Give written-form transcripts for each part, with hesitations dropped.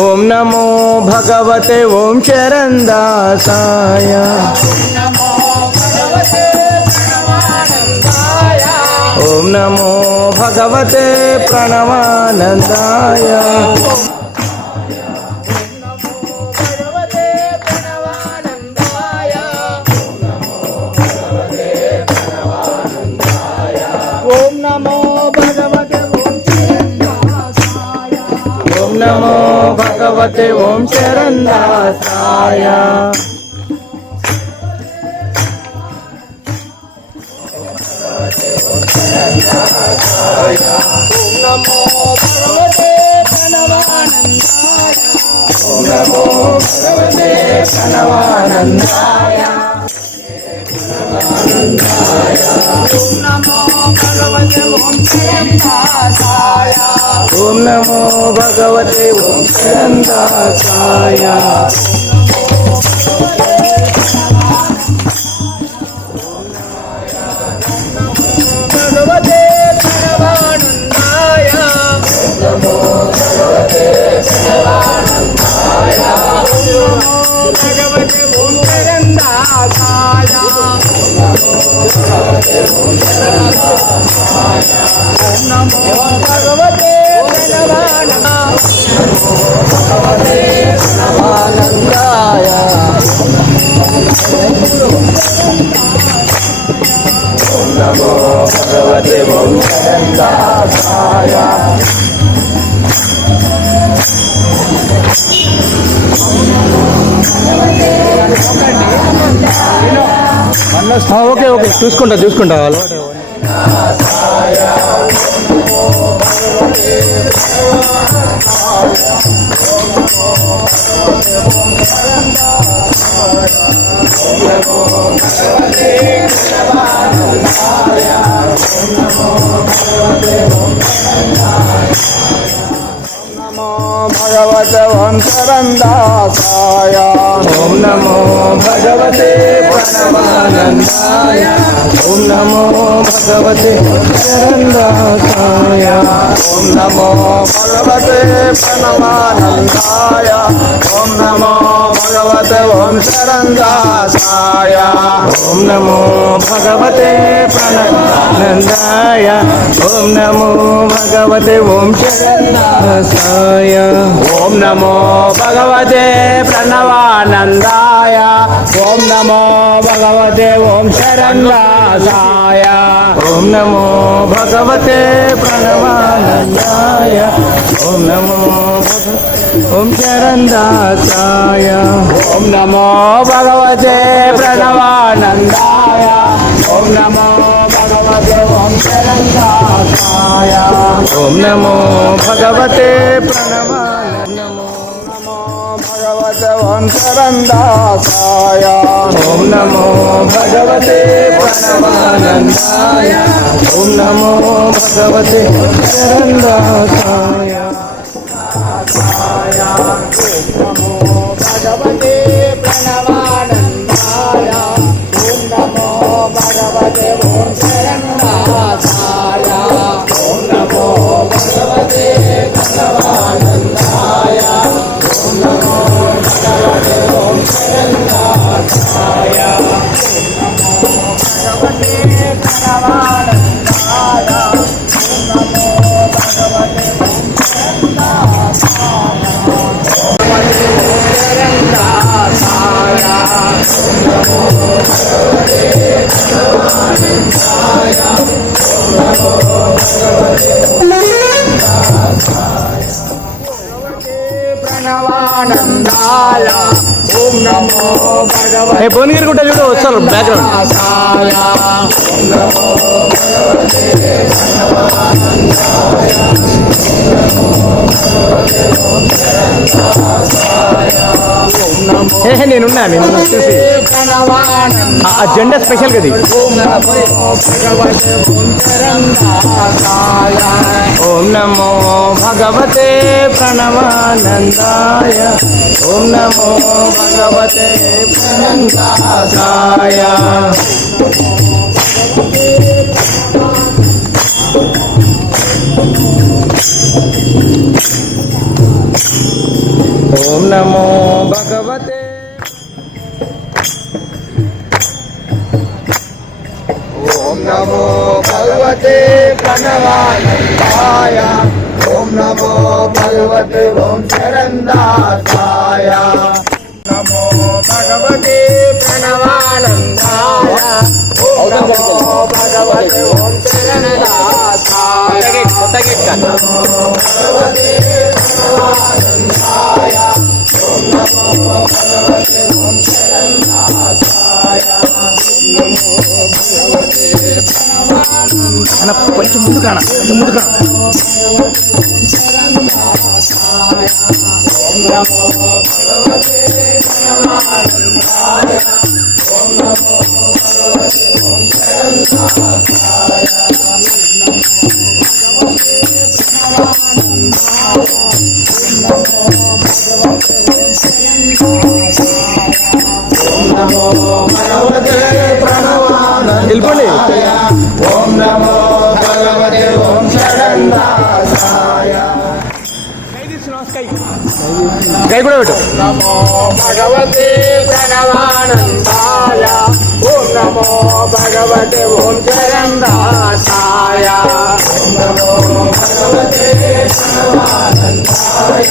ओम नमो भगवते ओम चरणदासाय। ओम नमो भगवते प्रणवानंदाय। नमो भगवते ओम चरणदासाय। नमो भगवते प्रणवानंदाय। ओम नमो भगवते प्रणवानंदाय। ओम नमो भगवते ओम चरणदासाय। ओम नमो भगवते ओम चरणदासाय। भगवते प्रणवानंदाय। नमो भगवते प्रणवानंदाय। नमो भगवते ओम चरणदासाय। नमो भगवते प्रणवानंदाय। नमो भगवते ओम चरणदासाय। ఓకే ఓకే చూసుకుంటా అలవాటు. भगवते ओम चरणदासाय। ओम नमो भगवते ప్రణవానందాయ ఓం నమో భగవతే చరణదాసాయ ఓం నమో భగవతే ప్రణవానందాయ ఓం నమో భగవతే ఓం శరణదాసాయ ఓం నమో భగవతే ప్రణవానందాయ ఓం నమో భగవతే ఓం శరణదాసాయ ఓం నమో భగవతే ప్రణవానందాయ ఓం నమో భగవతే ఓం శరణదాసాయ ఓం నమో భగవతే ప్రణవానందాయ ఓం నమో ఓం శరణదాసాయ ఓం నమో భగవతే ప్రణవానందాయ ఓం నమో భగవతే ఓం శరణదాసాయ ఓం నమో భగవతే ప్రణవానందాయ ఓం శరణదాసాయ ఓం నమో భగవతే ప్రణవానందాయ ఓం నమో భగవతే శరణదాసాయ భగవతే ప్రణవానందాయ ఓం నమో భగవతే ఓం శరణదాసాయ ఓం నమో భగవతే ప్రణవానందాయ ఓం నమో భగవతే ఓం శరణదాసాయ భగవతే ప్రణవానందాయ ఓం నమో భగవతే ఓం ప్రణవానందాయ ఓం నమో భగవతే భువనగిరి గుట్ట చూడ వచ్చారు బ్యాక్గ్రౌండ్ నేనున్నా చూసి ఆ జెండా స్పెషల్ కదా ఓం నమో భగవతే ప్రణవానందాయ ఓం నమో భగవతే ప్రణవానందాయ ఓం నమో భగవతే ఓం నమో భగవతే ప్రణవానందాయ ఓం నమో భగవతే ఓం శరణదాసాయ నమో భగవతే ప్రణవానందాయ ఓం నమో భగవతే ఓం శరణదాసాయ కొత్త గేట్ కదా భగవతే ప్రణవానందాయ ఓం నమో భగవతే ఓం శరణదాసాయ అన్న కొంచెం ముందు కానా కొంచెం ముందు కానా వెళ్ళిపోండి ఓం నమో భగవతే ఓం శరణదాసాయ కై కూడా పెట్టు నమో భగవతే ప్రణవానందాయ ఓం నమో భగవతే ఓం శరణదాసాయ ఓం నమో భగవతే ప్రణవానందాయ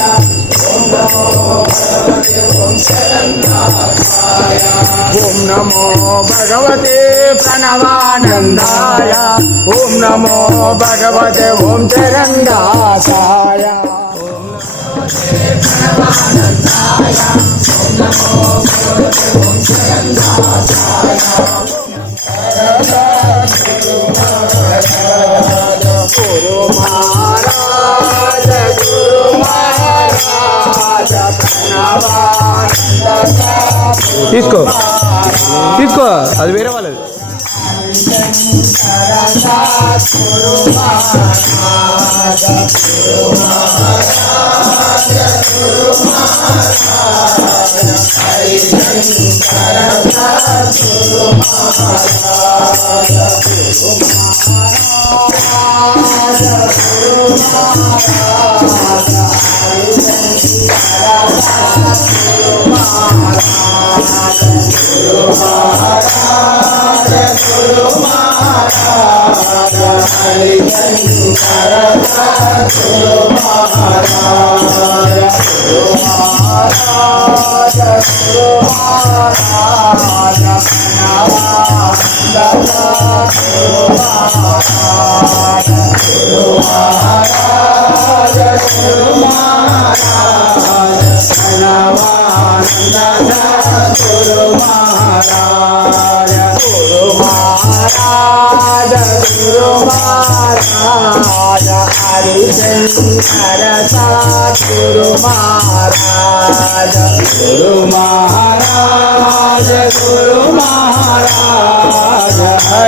ఓం నమో భగవతే ఓం శరణదాసాయ ఓం నమో భగవతే ప్రణవానందాయ ఓం నమో భగవతే ఓం శరణదాసాయ ప్రణవానందాయ ఓం నమో భగవతే ఓం శరణదాసాయ గురు మహారాజ ప్రణవానంద తీసుకో తీసుకో అది వేరే వాళ్ళది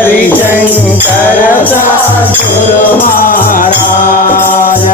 हरिशंकर सद्गुरु महाराज